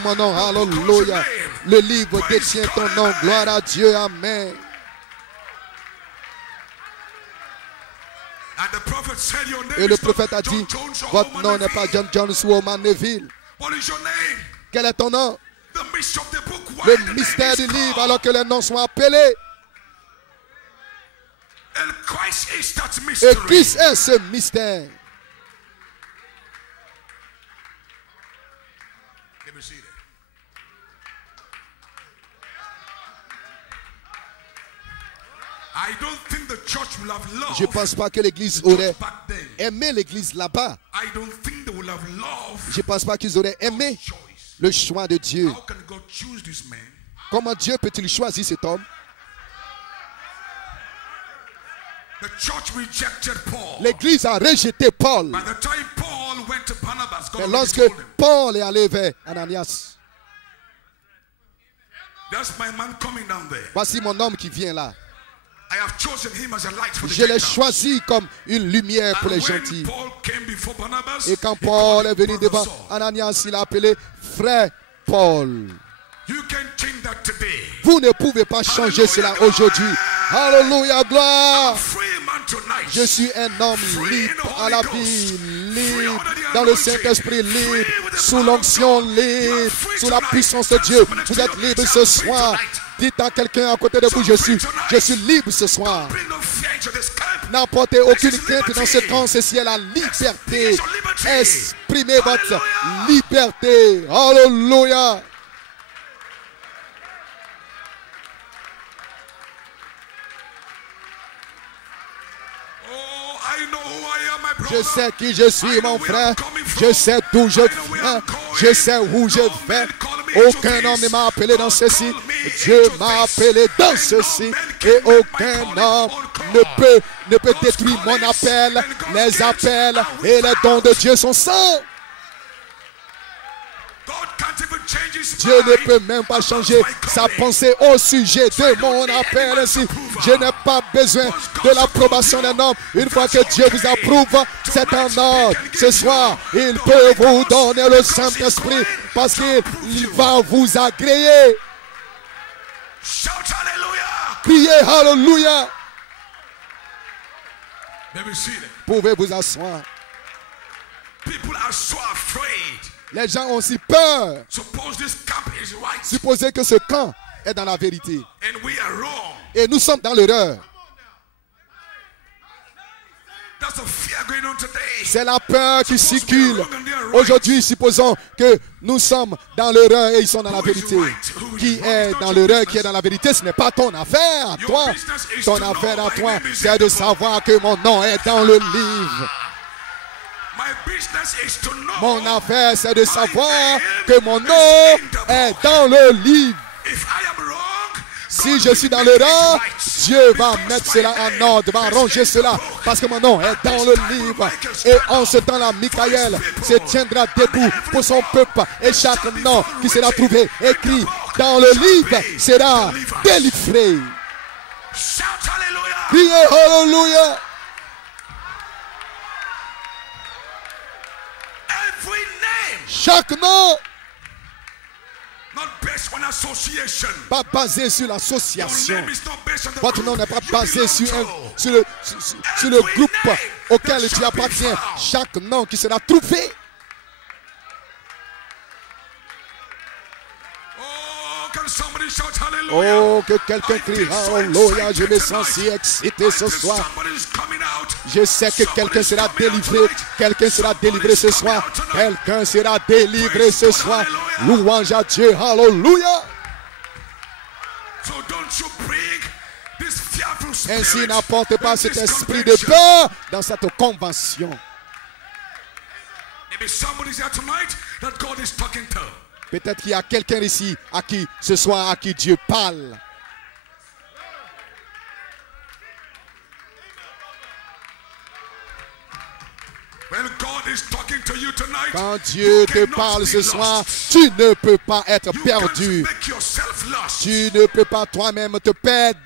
mon nom, alléluia. Le livre détient ton nom, gloire à Dieu, amen. Et le prophète a dit, votre nom n'est pas John Jones ou Oman Neville. Quel est ton nom? Le mystère du livre, alors que les noms sont appelés. Et Christ est ce mystère. Je ne pense pas que l'Église aurait aimé l'Église là-bas. Je ne pense pas qu'ils auraient aimé le choix de Dieu. Comment Dieu peut-il choisir cet homme? L'Église a rejeté Paul. Mais lorsque Paul est allé vers Ananias, voici mon homme qui vient là. Je l'ai choisi comme une lumière pour les gentils. Et quand Paul est venu devant Ananias, il a appelé frère Paul. Vous ne pouvez pas changer cela aujourd'hui. Alléluia, gloire. Je suis un homme libre à la vie, libre dans le Saint-Esprit, libre sous l'onction, libre sous la puissance de Dieu. Vous êtes libre ce soir. Dites à quelqu'un à côté de vous, je suis libre ce soir. N'apportez aucune crainte dans ce camp, ceci est la liberté. Exprimez votre liberté. Alléluia. Je sais qui je suis, mon frère. Je sais d'où je viens. Je sais où je vais. Aucun homme ne m'a appelé dans ceci. Dieu m'a appelé dans ceci. Et aucun homme ne peut détruire mon appel. Les appels et les dons de Dieu sont saints. Dieu ne peut même pas changer sa pensée au sujet de mon appel. Ainsi, je n'ai pas besoin de l'approbation d'un homme. Une fois que Dieu vous approuve, c'est un ordre. Ce soir, il peut vous donner le Saint-Esprit parce qu'il va vous agréer. Criez Alléluia. Pouvez vous asseoir. Les gens ont si peur. Supposez que ce camp est dans la vérité. Et nous sommes dans l'erreur. C'est la peur qui circule. Aujourd'hui, supposons que nous sommes dans l'erreur et ils sont dans la vérité. Qui est dans l'erreur, qui est dans la vérité, ce n'est pas ton affaire à toi. Ton affaire à toi, c'est de savoir que mon nom est dans le livre. Mon affaire, c'est de savoir que mon nom est dans le livre. Si je suis dans l'erreur, Dieu va mettre cela en ordre, va ranger cela, parce que mon nom est dans le livre. Et en ce temps-là, Michaël se tiendra debout pour son peuple, et chaque nom qui sera trouvé écrit dans le livre sera délivré. Criez Alléluia. Chaque nom, pas basé sur l'association. Votre nom n'est pas basé sur le groupe auquel tu appartiens. Chaque nom qui sera trouvé. Oh, que quelqu'un crie Alléluia. Je me sens si excité ce soir. Je sais que quelqu'un sera délivré. Quelqu'un sera délivré ce soir. Quelqu'un sera délivré ce soir. Louange à Dieu. Alléluia. Ainsi, n'apporte pas cet esprit de peur dans cette convention. Peut-être qu'il y a quelqu'un ici à qui ce soir à qui Dieu parle. Quand Dieu te parle ce soir, tu ne peux pas être perdu. Tu ne peux pas toi-même te perdre.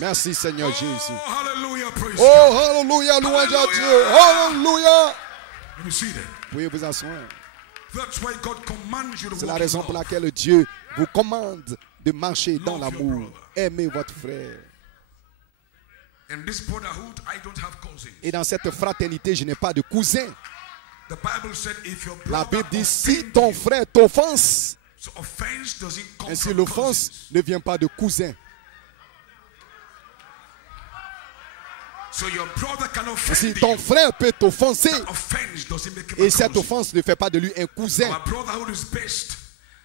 Merci Seigneur Jésus. Oh, Alléluia, louange à Dieu. Alléluia. Veuillez vous asseoir. C'est la raison pour laquelle Dieu vous commande de marcher dans l'amour. Aimez votre frère. Et dans cette fraternité, je n'ai pas de cousin. La Bible dit, si ton frère t'offense, ainsi l'offense ne vient pas de cousin. Si ton frère peut t'offenser, et cette offense ne fait pas de lui un cousin.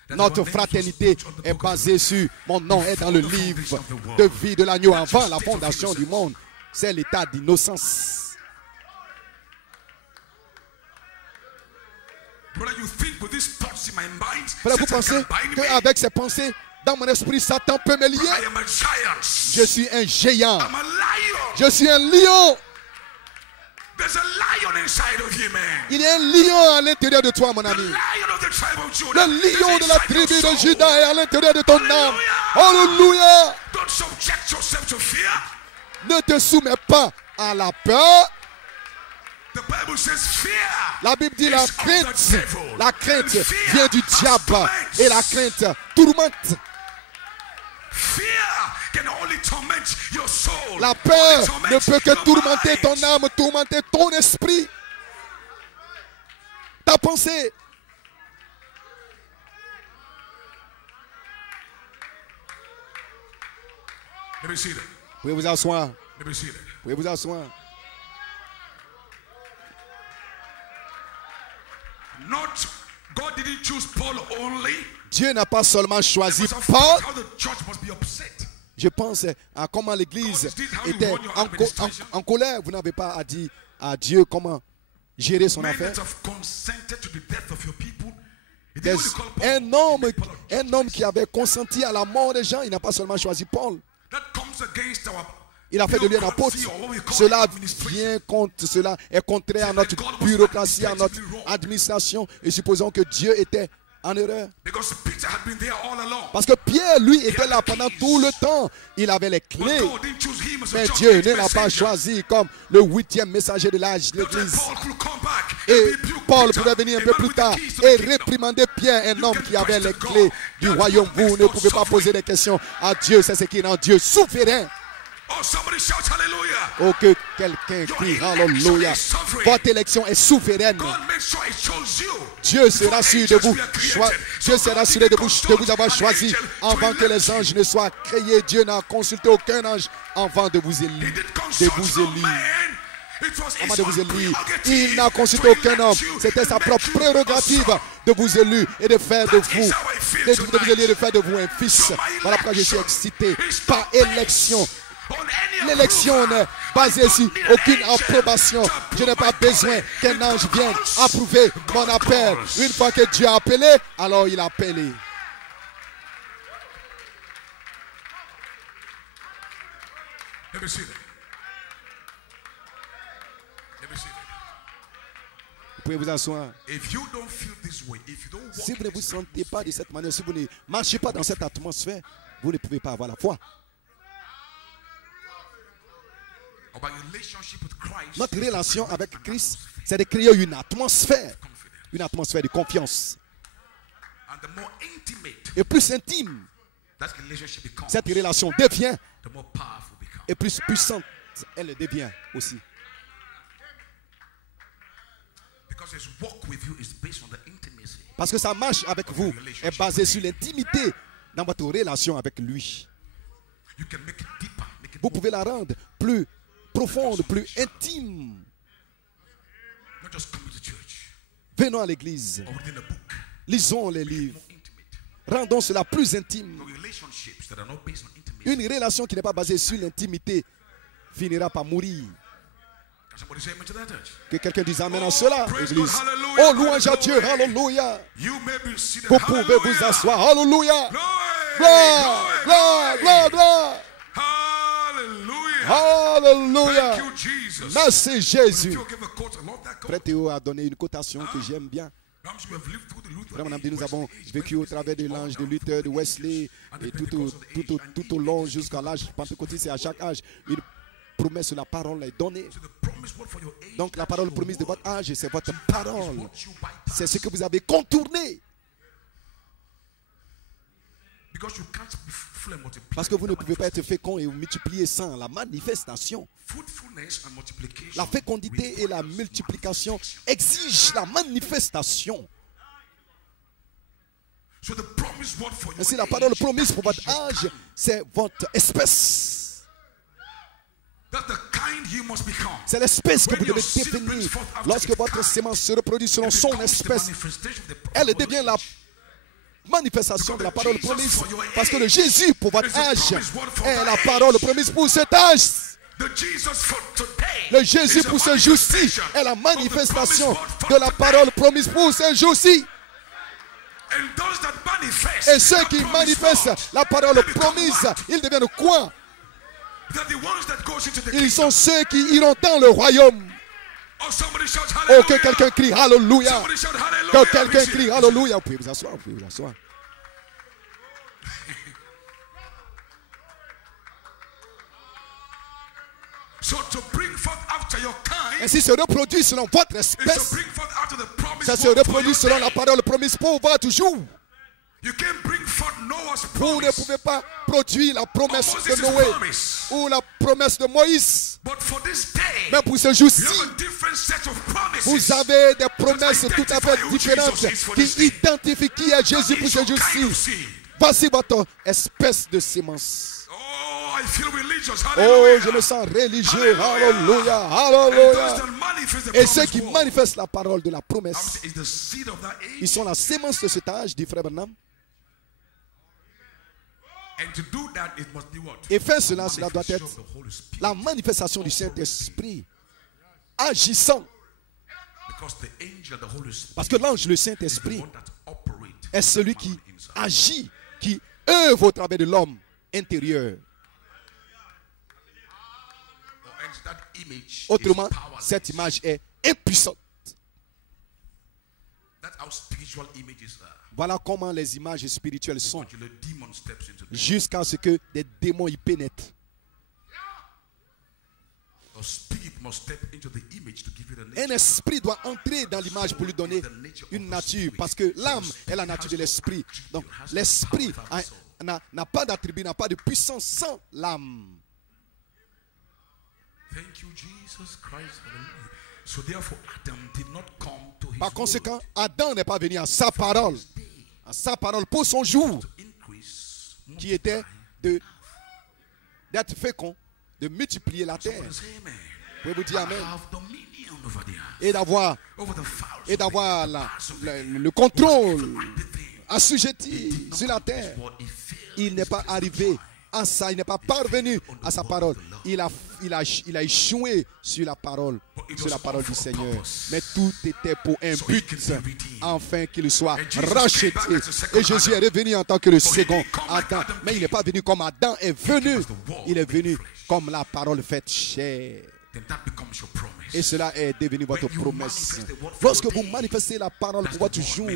Notre fraternité est basée sur mon nom est dans le livre de vie de l'agneau avant la fondation du monde. C'est l'état d'innocence. Frère, vous pensez qu'avec ces pensées dans mon esprit, Satan peut me lier? Je suis un géant. Je suis un lion. Il y a un lion à l'intérieur de toi, mon ami. Le lion de la tribu de Juda est à l'intérieur de ton âme. Alléluia. Ne te soumets pas à la peur. La Bible dit la crainte vient du diable et la crainte tourmente. La peur ne peut que tourmenter ton âme, tourmenter ton esprit, ta pensée. Vous pouvez vous asseoir. Vous pouvez vous asseoir. Dieu n'a pas seulement choisi Paul. Je pense à comment l'Église était en colère. Vous n'avez pas à dire à Dieu comment gérer son affaire. Un homme qui avait consenti à la mort des gens, il n'a pas seulement choisi Paul. Il a fait de lui un apôtre. Cela vient contre, cela est contraire à notre bureaucratie, à notre administration. Et supposons que Dieu était en erreur. Parce que Pierre, lui, était là pendant tout le temps. Il avait les clés. Mais Dieu ne l'a pas choisi comme le 8e messager de l'Église. Et Paul pouvait venir un peu plus tard et réprimander Pierre, un homme qui avait les clés du royaume. Vous ne pouvez pas poser des questions à Dieu. C'est ce qui rend Dieu souverain. Oh, que quelqu'un crie Alléluia. Votre élection est souveraine. Dieu sera sûr de vous. Dieu sera sûr de vous avoir choisi avant que les anges ne soient créés. Dieu n'a consulté aucun ange avant de vous élire. Il n'a consulté aucun homme. C'était sa propre prérogative de vous élire et de faire de vous, un fils. Voilà pourquoi je suis excité. Par élection. L'élection n'est basée sur aucune approbation. Je n'ai pas besoin qu'un ange vienne approuver mon appel. Une fois que Dieu a appelé, alors il a appelé. Vous pouvez vous asseoir. Si vous ne vous sentez pas de cette manière, si vous ne marchez pas dans cette atmosphère, vous ne pouvez pas avoir la foi. Notre relation avec Christ, c'est de créer une atmosphère de confiance. Et plus intime cette relation devient, et plus puissante elle devient aussi. Parce que sa marche avec vous est basée sur l'intimité dans votre relation avec lui. Vous pouvez la rendre plus profonde, plus intime. Venons à l'église. Lisons les livres. Rendons cela plus intime. Une relation qui n'est pas basée sur l'intimité finira par mourir. Que quelqu'un dise amen à cela, l'église. Oh, louange à Dieu, alléluia. Vous pouvez vous asseoir, alléluia. Gloire, gloire, gloire, gloire. Alléluia. Merci Jésus. Frère Théo a donné une cotation que j'aime bien. Frère Branham dit, nous avons vécu au travers de l'âge de Luther, de Wesley, et tout au long jusqu'à l'âge pentecôtiste. Et à chaque âge, une promesse sur la parole est donnée. Donc la parole promise de votre âge, c'est votre parole. C'est ce que vous avez contourné. Parce que vous ne pouvez pas être fécond et multiplier sans la manifestation. La fécondité et la multiplication exigent la manifestation. Ainsi, la parole promise pour votre âge, c'est votre espèce. C'est l'espèce que vous devez définir. Lorsque votre sémence se reproduit selon son espèce, elle devient la manifestation de la parole promise. Parce que le Jésus pour votre âge est la parole promise pour cet âge. Le Jésus pour ce jour-ci est la manifestation de la parole promise pour ce jour-ci. Et ceux qui manifestent la parole promise, ils deviennent quoi? Ils sont ceux qui iront dans le royaume. Oh, que quelqu'un crie Alléluia. Que quelqu'un crie Alléluia. Vous pouvez vous asseoir, vous pouvez vous asseoir. Ainsi se reproduit selon votre espèce. Ça se reproduit selon la parole promise pour votre jour. Vous ne pouvez pas produire la promesse de Noé ou la promesse de Moïse. Mais pour ce jour-ci, vous avez des promesses tout à fait différentes qui identifient qui est Jésus pour ce jour-ci. Voici votre espèce de sémence. Oh, je me sens religieux. Alléluia, alléluia. Et ceux qui manifestent la parole de la promesse, ils sont la sémence de cet âge, dit Frère Branham. Et faire cela, cela doit être la manifestation du Saint-Esprit agissant. Parce que l'ange, le Saint-Esprit, est celui qui agit, qui œuvre au travers de l'homme intérieur. Autrement, cette image est impuissante. Voilà comment les images spirituelles sont. Jusqu'à ce que des démons y pénètrent. Un esprit doit entrer dans l'image pour lui donner une nature. Parce que l'âme est la nature de l'esprit. Donc l'esprit n'a pas d'attribut, n'a pas de puissance sans l'âme. Par conséquent, Adam n'est pas venu à sa parole pour son jour, qui était d'être fécond, de multiplier la terre. Vous pouvez vous dire Amen. Et d'avoir le contrôle assujetti sur la terre. Il n'est pas arrivé à ça, il n'est pas parvenu à sa parole. Il a échoué sur la parole du Seigneur. Mais tout était pour un but, afin qu'il soit racheté. Et Jésus est revenu en tant que le second Adam. Mais il n'est pas venu comme Adam est venu. Il est venu comme la parole faite chair. Et cela est devenu votre promesse. Lorsque vous manifestez la parole pour votre jour,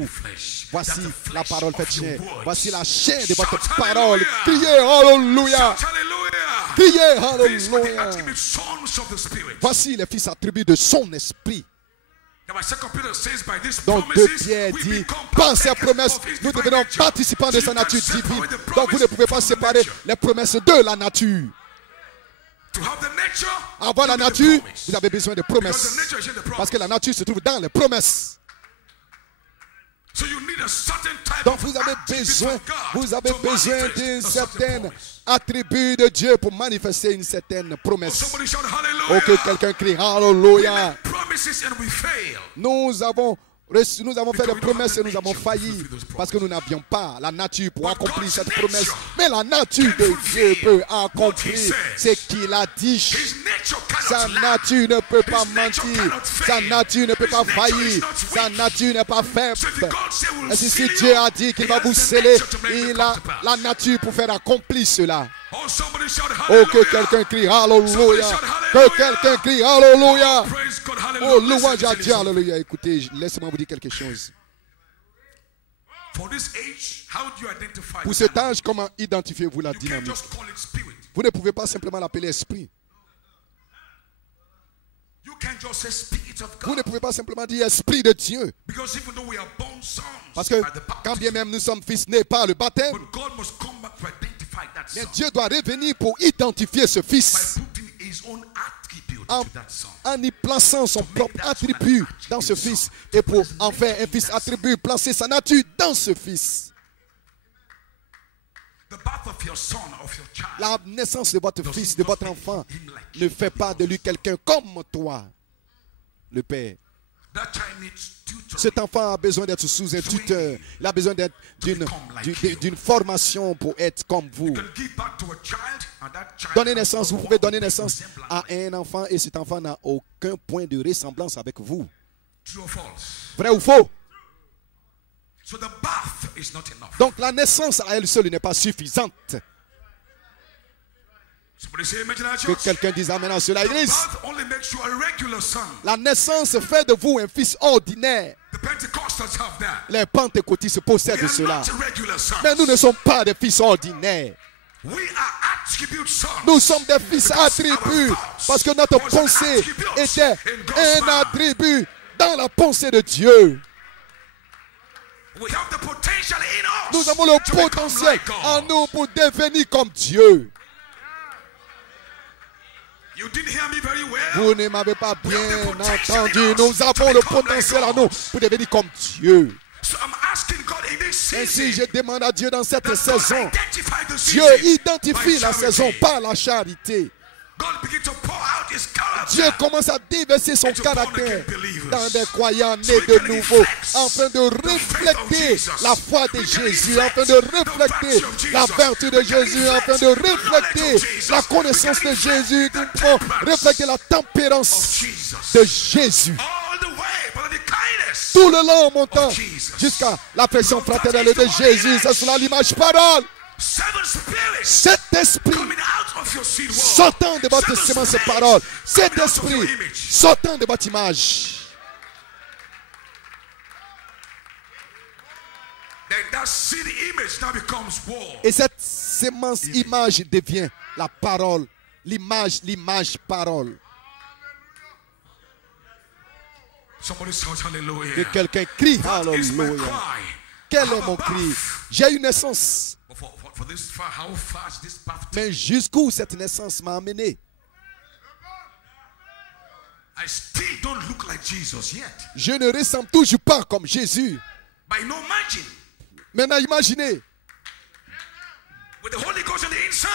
voici la parole faite chair. Voici la chair de votre parole. Criez Alléluia. Criez Alléluia. Voici les fils attribués de son esprit. Donc 2 Pierre dit, par ces promesses, nous devenons participants de sa nature divine. Donc vous ne pouvez pas séparer les promesses de la nature. Avoir la nature, vous avez besoin de promesses. Parce que la nature se trouve dans les promesses. Donc vous avez besoin d'un certain attribut de Dieu pour manifester une certaine promesse. Oh, que quelqu'un crie Alléluia. Nous avons fait des promesses et nous avons failli parce que nous n'avions pas la nature pour accomplir cette promesse. Mais la nature de Dieu peut accomplir ce qu'il a dit. Sa nature ne peut pas mentir. Sa nature ne peut pas faillir. Sa nature n'est pas faible. Et si Dieu a dit qu'il va vous sceller, il a la nature pour faire accomplir cela. Oh, que quelqu'un crie Alléluia. Que quelqu'un crie Alléluia. Oh, louange à Dieu, Alléluia. Écoutez, laissez-moi vous dire quelque chose. Pour cet âge, comment identifiez-vous la dynamique? Vous ne pouvez pas simplement l'appeler esprit. Vous ne pouvez pas simplement dire esprit de Dieu. Parce que quand bien même nous sommes fils nés par le baptême, mais Dieu doit revenir pour identifier ce fils en y plaçant son propre attribut dans ce fils. Et pour en faire un fils attribut, placer sa nature dans ce fils. La naissance de votre fils, de votre enfant, ne fait pas de lui quelqu'un comme toi, le Père. Cet enfant a besoin d'être sous un tuteur. Il a besoin d'une formation pour être comme vous. Donnez naissance, vous pouvez donner naissance à un enfant et cet enfant n'a aucun point de ressemblance avec vous. Vrai ou faux? Donc la naissance à elle seule n'est pas suffisante. Que quelqu'un dise amen à cela, l'église. La naissance fait de vous un fils ordinaire. Les pentecôtistes possèdent cela. Mais nous ne sommes pas des fils ordinaires. Nous sommes des fils attributs. Parce que notre pensée était un attribut dans la pensée de Dieu. Nous avons le potentiel en nous pour devenir comme Dieu. Vous ne m'avez pas bien entendu. Nous avons le potentiel en nous pour devenir comme Dieu. Ainsi, je demande à Dieu dans cette saison. Dieu identifie la saison par la charité. Dieu commence à déverser son caractère dans des croyants nés de nouveau, afin de refléter la foi de Jésus, afin de refléter la vertu de Jésus, afin de refléter la connaissance de Jésus, pour refléter la tempérance de Jésus. Tout le long montant jusqu'à l'affection fraternelle de Jésus, c'est cela l'image parole. Cet esprit sortant de votre sémence parole, cet esprit sortant de votre image. Et cette sémence image devient la parole, l'image parole. Que quelqu'un crie Alléluia. Quel est mon cri? J'ai une naissance. Mais jusqu'où cette naissance m'a amené? Je ne ressemble toujours pas comme Jésus. Maintenant imaginez,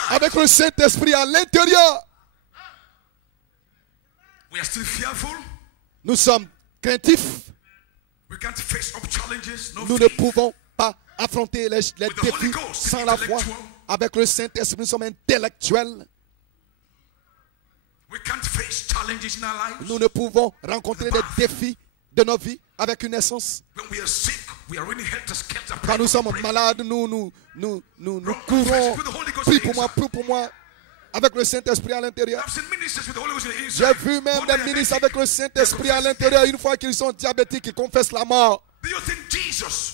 avec le Saint-Esprit à l'intérieur, nous sommes craintifs. Nous ne pouvons pas affronter les défis sans la foi. Avec le Saint-Esprit, nous sommes intellectuels. Nous ne pouvons rencontrer des défis de nos vies avec une naissance. Quand nous sommes malades, nous courons. Prie pour moi. Avec le Saint-Esprit à l'intérieur. J'ai vu même des ministres avec le Saint-Esprit à l'intérieur. Une fois qu'ils sont diabétiques, ils confessent la mort.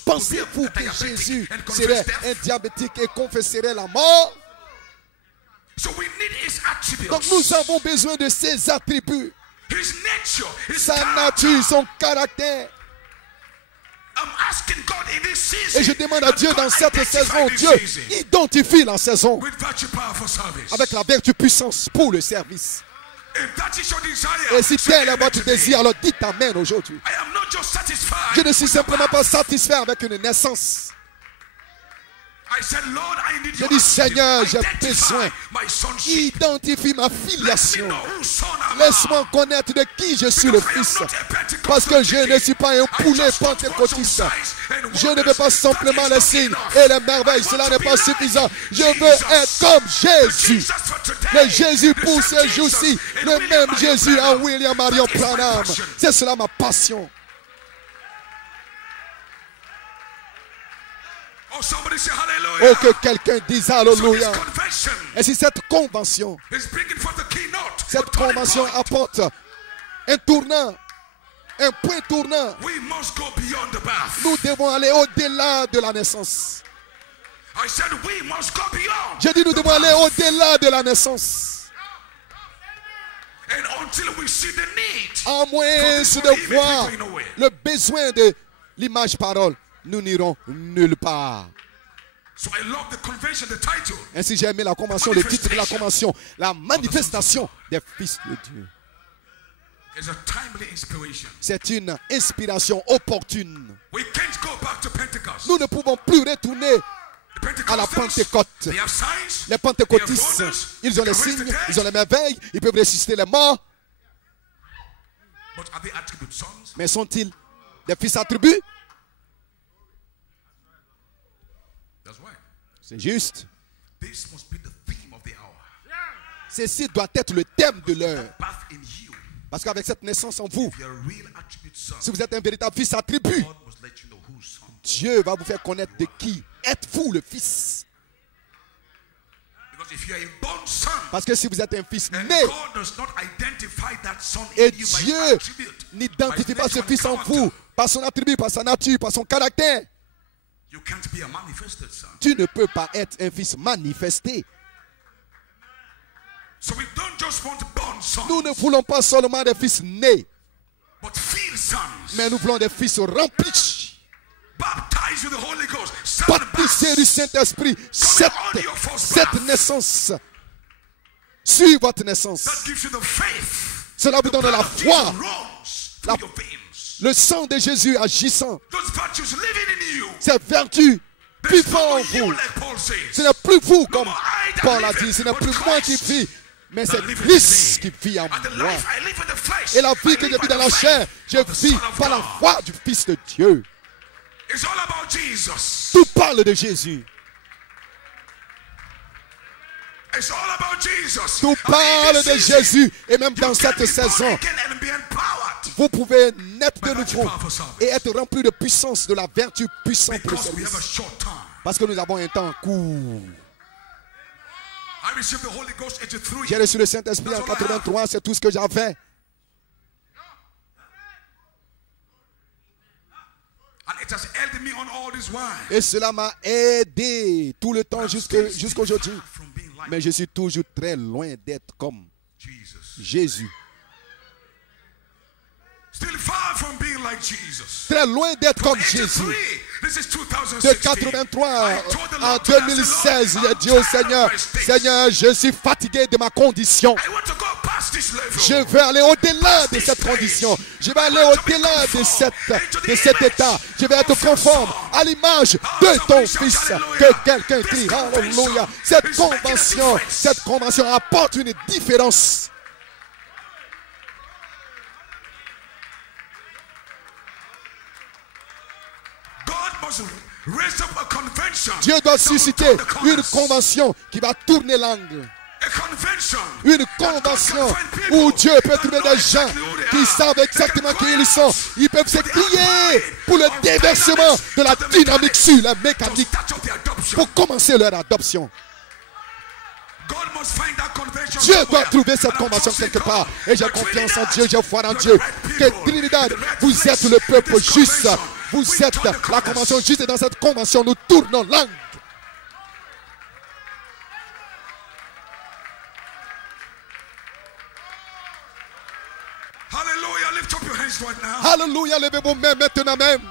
Pensez-vous que Jésus serait un diabétique et confesserait la mort? Donc nous avons besoin de ses attributs. Sa nature, son caractère. Et je demande à Dieu dans cette saison, Dieu identifie la saison avec la vertu puissance pour le service. Et si tel est votre désir, alors dites amen aujourd'hui. Je ne suis simplement pas satisfait avec une naissance. Je dis Seigneur, j'ai besoin. Identifie ma filiation. Laisse-moi connaître de qui je suis le fils. Parce que je ne suis pas un poulet pentecôtiste. Je ne veux pas simplement les signes et les merveilles. Cela n'est pas suffisant. Je veux être comme Jésus. Le Jésus pour ces jours-ci. Le même Jésus en William Marion Branham. C'est cela ma passion. Oh, que quelqu'un dise Alléluia. Et si cette convention apporte un tournant un point tournant. We must go beyond the birth. Nous devons aller au-delà de la naissance. I said we must go beyond. J'ai dit nous devons aller au-delà de la naissance. And until we see the need, À moins de voir le besoin de l'image parole, nous n'irons nulle part. So I love the convention, the title. Ainsi j'ai aimé la convention, le titre de la convention, la manifestation des fils de Dieu. It's a timely inspiration. C'est une inspiration opportune. We can't go back to Pentecost. Nous ne pouvons plus retourner The à la Pentecôte. they have signs, Les pentecôtistes, ils ont les signes, ils ont les merveilles, ils peuvent ressusciter les morts. but are they attribute sons? Mais sont-ils des fils attributs? That's right. C'est juste. This must be the theme of the hour. Ceci doit être le thème de l'heure. Birth in you. Parce qu'avec cette naissance en vous, If you're a real attribute son, si vous êtes un véritable fils attribut, God must let you know whose son. Dieu va vous faire connaître de qui êtes-vous le fils. Because if you're a born son, Parce que si vous êtes un fils and né, God does not identify that son et in you by his Dieu attribute, n'identifie by pas his ce nature fils and en character, vous, par son attribut, par sa nature, par son caractère, you can't be a manifested son. tu ne peux pas être un fils manifesté. So we don't just want born sons, Nous ne voulons pas seulement des fils nés, but filled sons, mais nous voulons des fils remplis, baptized with the Holy Ghost, baptisés du Saint-Esprit. Cette naissance, sur votre naissance, that gives you the faith. cela vous donne la foi. Runs La- through your veins. Le sang de Jésus agissant, Those virtues living in you. ces vertus There's vivant no en more you, vous. like Paul says. Ce n'est plus vous, comme more I that Paul a live, dit, ce n'est but plus moi qui Christ vis, mais that c'est liveth in Christ me. qui vit en And the moi. life I live in the flesh, Et la vie I que live je by vis dans the la faith chair, je of the vis Son of par la God. foi du Fils de Dieu. It's all about Jesus. Tout parle de Jésus. It's all about Jesus. Tout And in parle this de season, Jésus. Et même you dans can cette be born saison, again and be empowered. vous pouvez naître de By that nouveau powerful service. et être rempli de puissance, de la vertu puissante pour le Because we have a service. short time. Parce que nous avons un temps court. I received the Holy Ghost 83. J'ai reçu le Saint-Esprit en 83, c'est tout ce que j'avais. And it has held me on all this while. Et cela m'a aidé tout le temps jusqu'aujourd'hui. Far from being like Mais je suis toujours très loin d'être comme Jesus. Jésus. Still far from being like Jesus. Très loin d'être comme 83, Jésus. this is 2016. De 83 I told the en Lord tonight, I 2016, said, j'ai Lord, dit au I'm tired Seigneur, of my state. Seigneur, je suis fatigué de ma condition. I want to go past this level. Je veux aller au-delà de cette condition. Je vais aller au-delà de cet état. Je vais être conforme à l'image de ton Fils. Que quelqu'un crie, Alléluia. Cette convention apporte une différence. God must raise up a convention. Dieu doit that will susciter turn the une corners. convention qui va tourner l'angle. A convention. Une that God can convention find people où Dieu peut that trouver know des gens exactly who they qui are. savent They exactement can qui cry ils sont. out Ils peuvent se for the crier upgrade pour le of déversement de la dynamics to the dynamique mechanics sur la to mécanique start up the adoption. pour commencer leur adoption. God must find that convention Dieu somewhere. doit trouver cette And I'm convention trusting quelque part. God. Et j'ai The confiance en Trinidad, Dieu, j'ai foi en you're Dieu. the right Que people, Trinidad, in the right vous place. êtes le peuple This juste. convention, Vous we êtes turn the la corners. convention juste et dans cette convention, nous tournons l'angle. Hallelujah. Lift up your hands right now. Alléluia, levez vos mains maintenant même.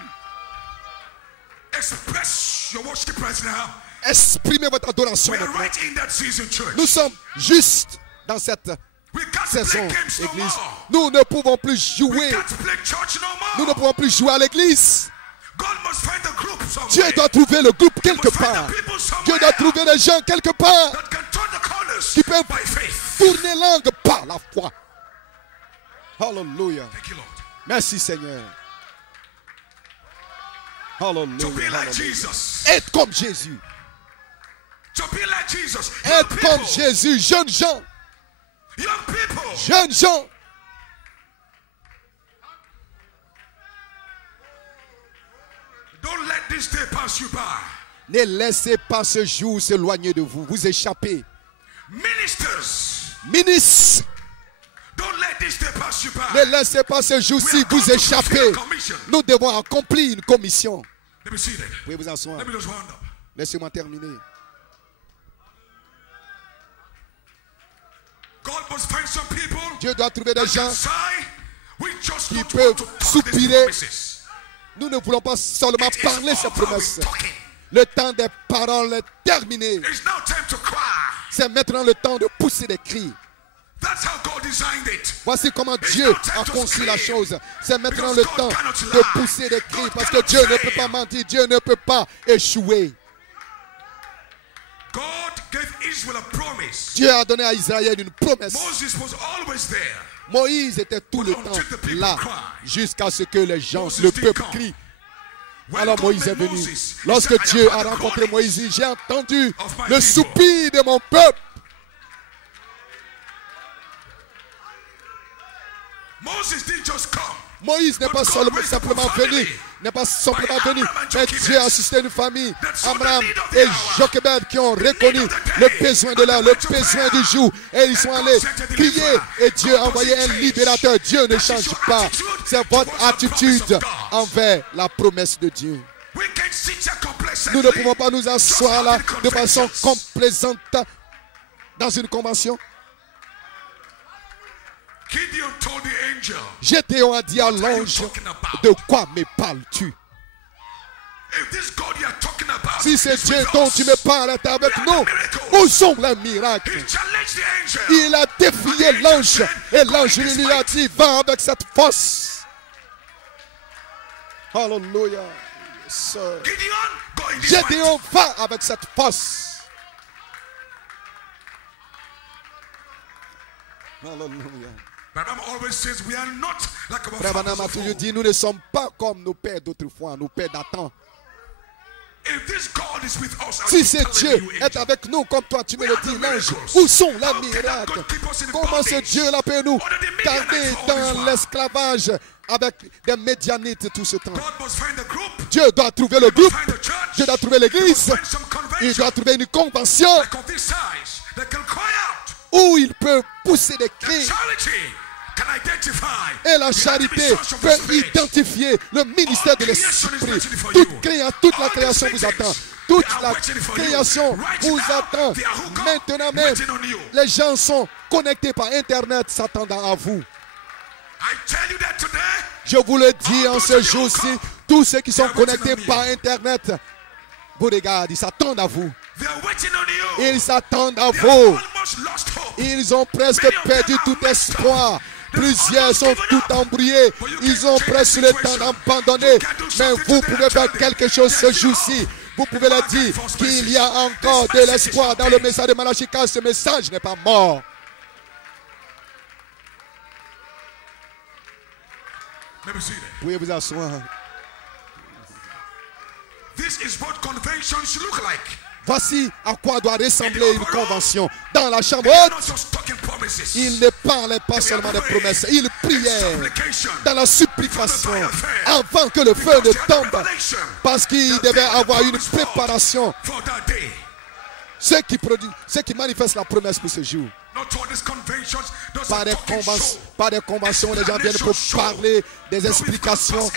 Express your worship right now. Exprimez votre adoration We are maintenant. right in that season, church. Nous sommes juste dans cette We can't saison, play games no Église. more. Nous ne pouvons plus We jouer. can't play church no Nous ne more. pouvons plus jouer à l'église. God must find a group Dieu somewhere. doit trouver le groupe quelque Must find part. the people Dieu doit somewhere trouver les gens quelque part that can turn the corners qui peuvent by faith. tourner l'angle par la foi. Alléluia. Thank you, Lord. Merci Seigneur. To be Alléluia. like Jesus. Être comme Jésus. To be like Jesus. Young Être comme people. Jésus. Jeunes gens. Young people. Jeunes gens. Don't let this day pass you by. Ne laissez pas ce jour s'éloigner de vous. Vous échappez. Ministers. Ministres. Don't let this day pass you by. Ne laissez pas ce jour-ci vous échapper. Nous devons accomplir une commission. Let me see that. Vous pouvez vous asseoir. Let me just round up. Laissez-moi terminer. God must find some people Dieu doit trouver des gens qui qui peuvent soupirer. Nous ne voulons pas seulement parler ces promesses. Le temps des paroles est terminé. C'est maintenant le temps de pousser des cris. Voici comment Dieu a conçu la chose. C'est maintenant le temps de pousser des cris parce que Dieu ne peut pas mentir. Dieu ne peut pas échouer. Dieu a donné à Israël une promesse. Moïse était tout le temps là jusqu'à ce que les gens, le peuple crie. Alors Moïse est venu. Lorsque Dieu a rencontré Moïse, j'ai entendu le soupir de mon peuple. Moïse n'est pas simplement venu, mais Dieu a assisté une famille, Amram et Jochebed, qui ont reconnu le besoin de l'heure, le besoin du jour, et ils sont allés crier, et Dieu a envoyé un libérateur. Dieu ne change pas. C'est votre attitude envers la promesse de Dieu. Nous ne pouvons pas nous asseoir là de façon complaisante dans une convention. Gédéon a dit à l'ange, de quoi me parles-tu? Si c'est Dieu dont tu me parles est avec nous, où sont les miracles? Il a défié l'ange et l'ange lui a dit, va avec cette force. Alléluia. Gédéon va avec cette force. Alléluia. Frère Branham a toujours dit, nous ne sommes pas comme nos pères d'autrefois, nos pères d'antan. Si c'est Dieu est avec nous, comme toi tu me le dis, l'ange, où sont les miracles? Comment ce Dieu-là peut nous garder dans l'esclavage avec des médianites tout ce temps? Dieu doit trouver le groupe, Dieu doit trouver l'église, il doit trouver une convention où il peut pousser des cris. Et la charité peut identifier le ministère de l'Esprit. Toute la création vous attend. Toute la création vous attend. Maintenant même, les gens sont connectés par Internet s'attendant à vous. Je vous le dis en ce jour-ci, tous ceux qui sont connectés par Internet, vous regardez, ils s'attendent à vous. Ils s'attendent à vous. Ils ont presque perdu tout espoir. Plusieurs sont tout embrouillés. Ils ont presque le temps d'abandonner. Mais vous pouvez faire quelque chose ce jour-ci. Vous pouvez leur dire qu'il y a encore de l'espoir dans le message de Malachie, car ce message n'est pas mort. Vous pouvez vous asseoir. Voici à quoi doit ressembler une convention. Dans la chambre haute, il ne parlait pas seulement des promesses, il priait dans la supplication avant que le feu ne tombe, parce qu'il devait avoir une préparation. Ce qui manifeste la promesse pour ce jour. Pas des conventions, les gens viennent pour parler des explications.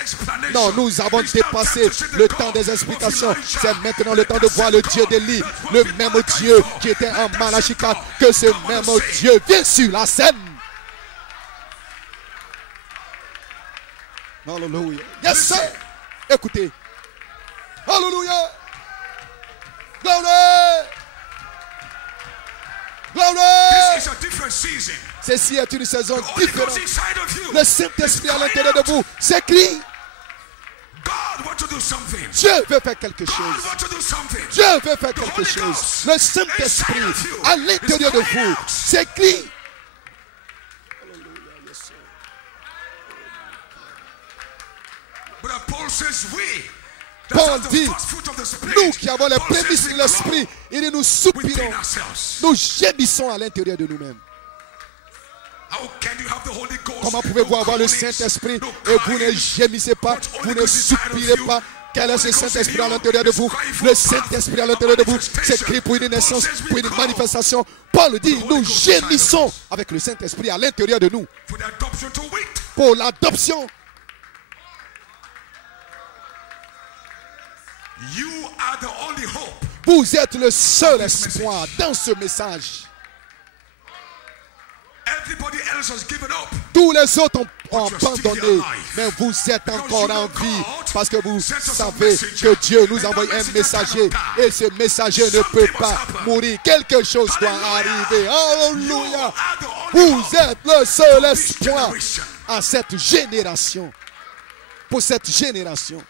Non, nous avons dépassé le temps des explications. C'est maintenant le temps de voir le Dieu d'Élie, le même Dieu qui était en Malachie 4, que ce même Dieu vient sur la scène. Alléluia. Yes, sir. Écoutez. Alléluia. Glory. Ceci est une saison différente. Le Saint-Esprit à l'intérieur de vous s'écrie. Dieu veut faire quelque chose. Dieu veut faire quelque chose. Le Saint-Esprit à l'intérieur de vous s'écrie. Paul dit, nous qui avons les prémices de l'Esprit, il nous soupirons, nous gémissons à l'intérieur de nous-mêmes. Comment pouvez-vous avoir le Saint-Esprit et vous ne gémissez pas, vous ne soupirez pas? Quel est ce Saint-Esprit à l'intérieur de vous? Le Saint-Esprit à l'intérieur de vous s'écrit pour une naissance, pour une manifestation. Paul dit, nous gémissons avec le Saint-Esprit à l'intérieur de nous. pour l'adoption. You are the only hope. Vous êtes le seul espoir dans ce message. Everybody else has given up. Tous les autres ont abandonné, mais vous êtes encore en vie parce que vous savez que Dieu nous envoie un messager et ce messager ne peut pas mourir. Quelque chose doit arriver. Alléluia. Vous êtes le seul espoir à cette génération. Pour cette génération.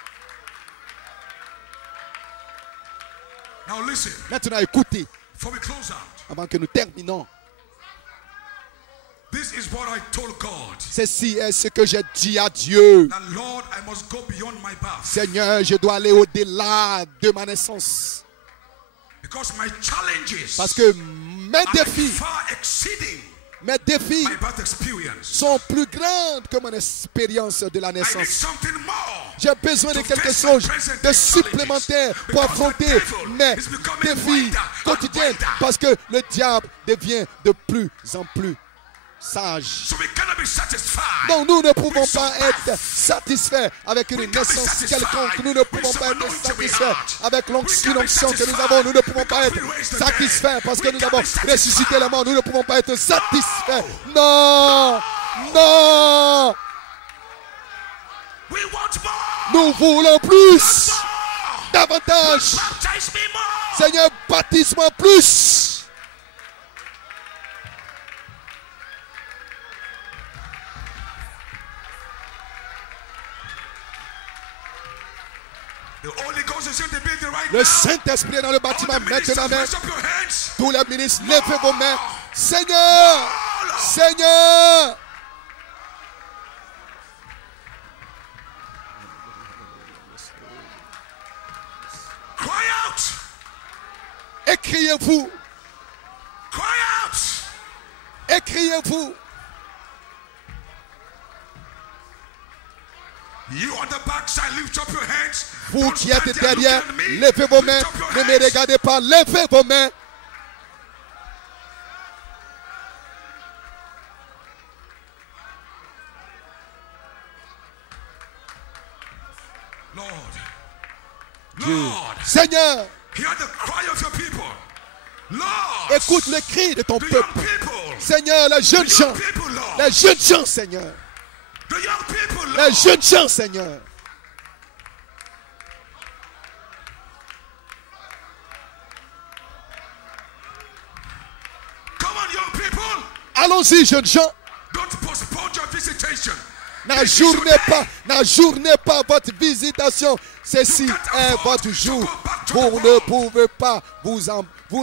Now listen. Maintenant, écoutez, Before we close out. avant que nous terminons. This is what I told God. Ceci est ce que j'ai dit à Dieu. Now, Lord, I must go beyond my birth. Seigneur, je dois aller au-delà de ma naissance. Because my challenges Parce que mes are défis, far exceeding mes défis my birth experience. sont plus grands que mon expérience de la I need naissance. something more. J'ai besoin de quelque chose de supplémentaire pour affronter mes défis quotidiens. Parce que le diable devient de plus en plus sage. So we cannot be satisfied. Donc nous ne pouvons pas être satisfaits avec une naissance quelconque. Nous ne pouvons pas être satisfaits avec l'onction que nous avons. Nous ne pouvons pas être satisfaits parce que nous avons ressuscité le mort. Nous ne pouvons pas être satisfaits. Non, non. We want more. Nous voulons plus, More. davantage. Baptize me more. Seigneur, baptise-moi plus. The Holy Ghost is in the building right Le now. Saint-Esprit est dans le All bâtiment the ministers, maintenant même. raise up your hands. Tous les ministres, levez vos mains. Seigneur, Seigneur. Cry out. Écriez-vous, Cry out. écriez-vous. You on the backside, lift up your hands. Vous Don't qui stand êtes there derrière, looking at me. levez vos mains. Lift up your Ne me hands. regardez pas, levez vos mains. Lord. Lord. Seigneur, Hear the cry of your people. Lord. écoute le cri de ton The young peuple. people. Seigneur, les jeunes The young gens, people, Lord. les jeunes gens, Seigneur. The young people, Les Lord. jeunes gens, Seigneur. Come on, young people. Allons-y, jeunes gens. Don't postpone your visitation. N'ajournez pas votre visitation. Ceci est votre jour. Vous ne pouvez pas vous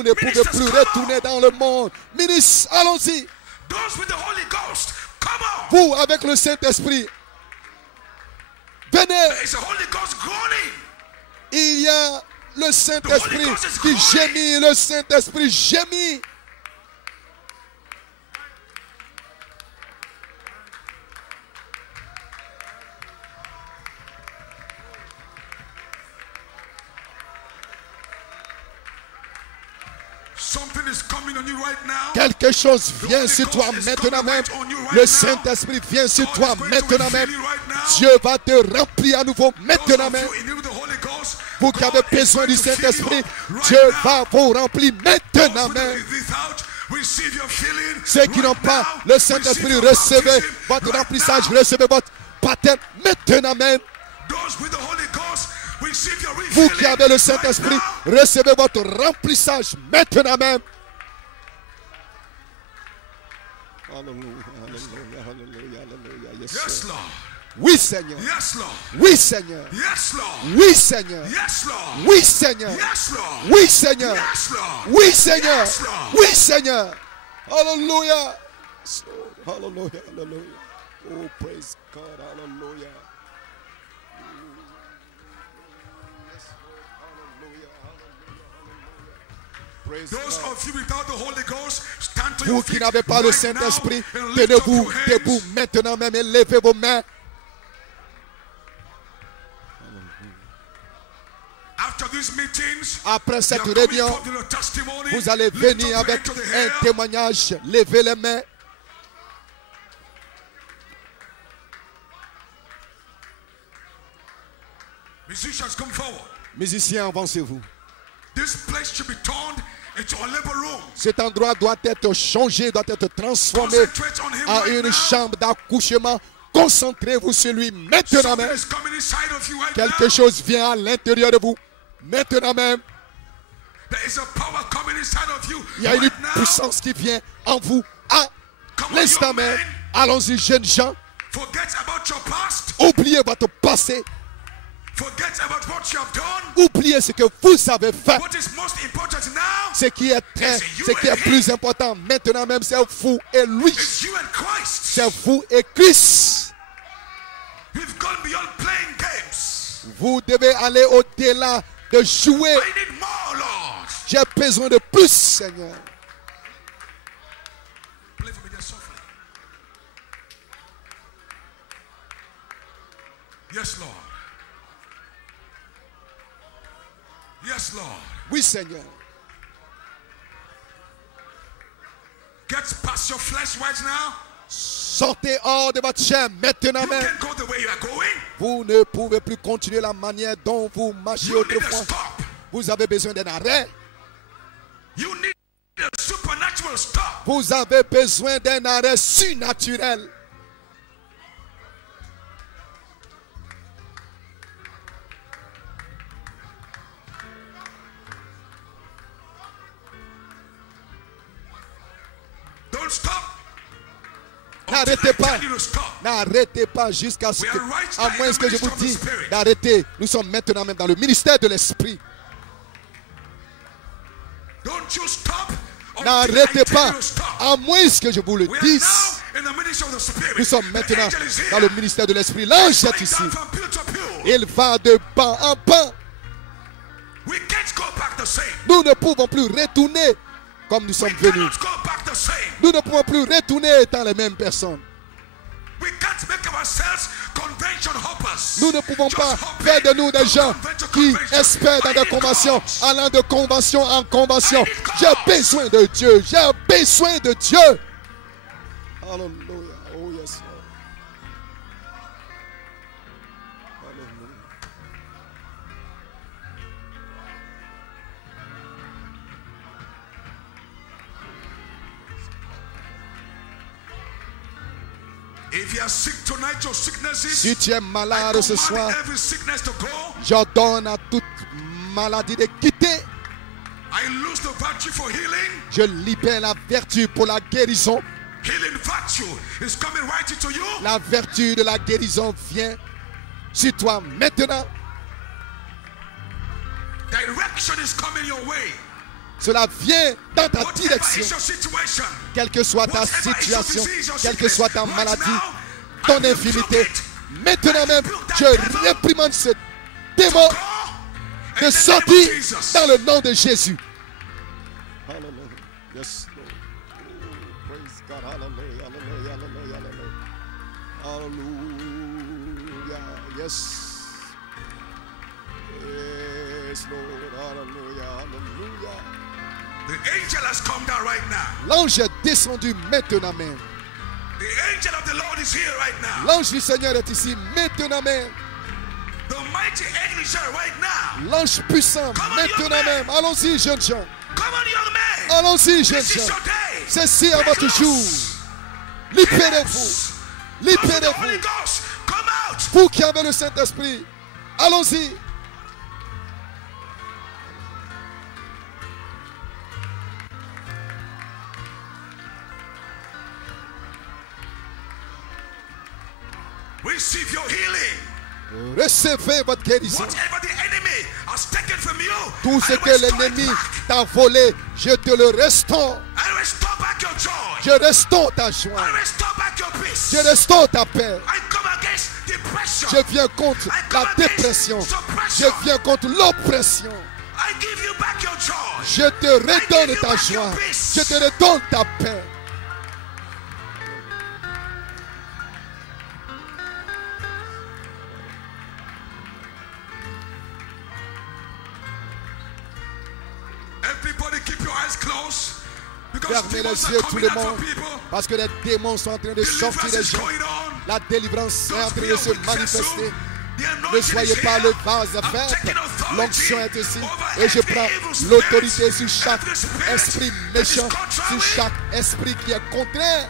ne pouvez plus retourner dans le monde. Ministre, allons-y. Those with the Holy Ghost, come on. Vous avec le Saint-Esprit. Venez. There is a Holy Ghost groaning. Il y a le Saint-Esprit qui gémit. Le Saint-Esprit gémit. Something is coming on you right now. Quelque chose vient sur toi maintenant même. Le Saint-Esprit vient sur toi maintenant même. Dieu va te remplir à nouveau maintenant même. Vous qui avez besoin du Saint-Esprit, Dieu va vous remplir maintenant même. Ceux qui n'ont pas le Saint-Esprit, recevez votre remplissage, recevez votre baptême maintenant même. Vous qui avez le Saint-Esprit, recevez votre remplissage maintenant même. Alléluia, alléluia, alléluia, alléluia. Yes, Lord. Oui, Seigneur. Yes, Lord. Oui, Seigneur. Yes, Lord. Oui, Seigneur. Yes, Lord. Oui, Seigneur. Yes, Lord. Oui, Seigneur. Yes, Lord. Oui, Seigneur. Yes, Lord. Oui, Seigneur. Alléluia. Hallelujah, hallelujah. Oh, praise God, hallelujah. Those of you without the Holy Ghost, stand to Vous your qui feet n'avez pas le right Saint-Esprit, now and lift up tenez-vous your hands. debout maintenant même et levez vos mains. After these meetings, Après cette you are coming réunion, forth with a testimony. vous allez Lift up venir your avec hand to the un air. témoignage. Levez les mains. Musicians, come forward. Musiciens, avancez-vous. This place should be turned into a labor room. Cet endroit doit être changé, doit être transformé Concentrate on him en right une now. chambre d'accouchement. Concentrez-vous sur lui maintenant Something même. is coming inside of you right Quelque now. chose vient à l'intérieur de vous maintenant même. There is a power coming inside of you Il y a une right now. puissance qui vient en vous à Come on, l'instant young même. man. Allons-y, jeunes gens. Forget about your past. Oubliez votre passé. Forget about what you have done. Oubliez ce que vous avez fait. What is most important now Ce qui est plus important maintenant même, c'est vous et lui. is you and Christ. C'est vous et Christ. We've gone beyond playing games. Vous devez aller au-delà de jouer. I need more, Lord. J'ai besoin de plus, Seigneur. Play for me there softly. Yes, Lord. Yes, Lord. Oui, Seigneur. Get past your flesh right now. Sortez hors de votre chair maintenant You même. can't go the way you are going. Vous ne pouvez plus continuer la manière dont vous marchiez You need a autrefois. stop. Vous avez besoin d'un arrêt. You need a supernatural stop. Vous avez besoin d'un arrêt surnaturel. Don't stop. N'arrêtez pas. Tell you to stop. N'arrêtez pas jusqu'à ce We que, are right à now moins in the que je vous ministry of the dise Spirit. d'arrêter. Nous sommes maintenant même dans le ministère de l'Esprit. Don't you stop. until I N'arrêtez tell pas, you to stop. à moins que je vous le We are dise. now in the ministry of the Spirit. Nous sommes The maintenant angel is here. dans le ministère de l'Esprit. L'ange est Going ici. down from pew to pew. Il va de banc en banc. We can't go back the same. Nous ne pouvons plus retourner comme nous We sommes venus. cannot go back the same. Nous ne pouvons plus retourner étant les mêmes personnes. We can't make ourselves convention hoppers. Nous ne pouvons Just pas hopping faire de nous des from gens convention to qui convention. espèrent dans I des need conventions, God. allant de convention en convention. I need God. J'ai besoin de Dieu. J'ai besoin de Dieu. Alléluia. Oh yes, Lord. Alléluia. If you are sick tonight, your sicknesses. Si tu es I malade ce soir, command every sickness to go. j'ordonne à toute maladie de quitter. I lose the virtue for healing. Je libère la vertu pour la guérison. Healing virtue is coming right into you. La vertu de la guérison vient sur toi maintenant. Direction is coming your way. Cela vient dans ta Whatever direction. is your situation, Quelle que soit ta whatever is your situation, disease, your quelle que sickness, soit ta right maladie, now, ton I rebuke infirmité, it. maintenant même, je réprimande ce démon Go de in the name of sortir Jesus. dans le nom de Jésus. Hallelujah. Yes, Lord. Oh, praise God. Hallelujah. Hallelujah. Hallelujah. Hallelujah. Hallelujah. Yes. Yes, Lord. Hallelujah. Hallelujah. The angel has come down right now. L'ange est descendu maintenant même. The angel of the Lord is here right now. L'ange du Seigneur est ici maintenant même. The mighty angel is here right now. L'ange puissant Come on, maintenant young man. même. Allons-y, jeunes gens. Come on, young man. Allons-y, jeunes This is gens. your day. Ceci est Break votre jour. loose. Libérez-vous. Come with the Holy Libérez-vous. Ghost. Come out. Vous qui avez le Saint-Esprit. Allons-y. Receive your healing. Recevez votre guérison. Whatever the enemy has taken from you, Tout ce I que restore it l'ennemi back. t'a volé, je te le restaure. I restore back your joy. Je restaure ta joie. I restore back your peace. Je restaure ta paix. I come against depression. Je viens contre la dépression. Je viens contre l'oppression. I give you back your joy. Je te redonne ta joie. Je te redonne ta paix. Everybody keep your eyes closed. Because Fermez demons les are yeux, tout coming le out monde, from people. parce que les démons sont en train de sortir Deliverance des is gens. going on. La délivrance est en Don't train be de a se weak vessel. manifester. Ne soyez pas le vase faible. L'onction est ici. Et je prends l'autorité sur chaque esprit méchant, sur chaque esprit qui est contraire.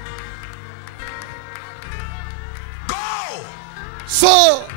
Sors.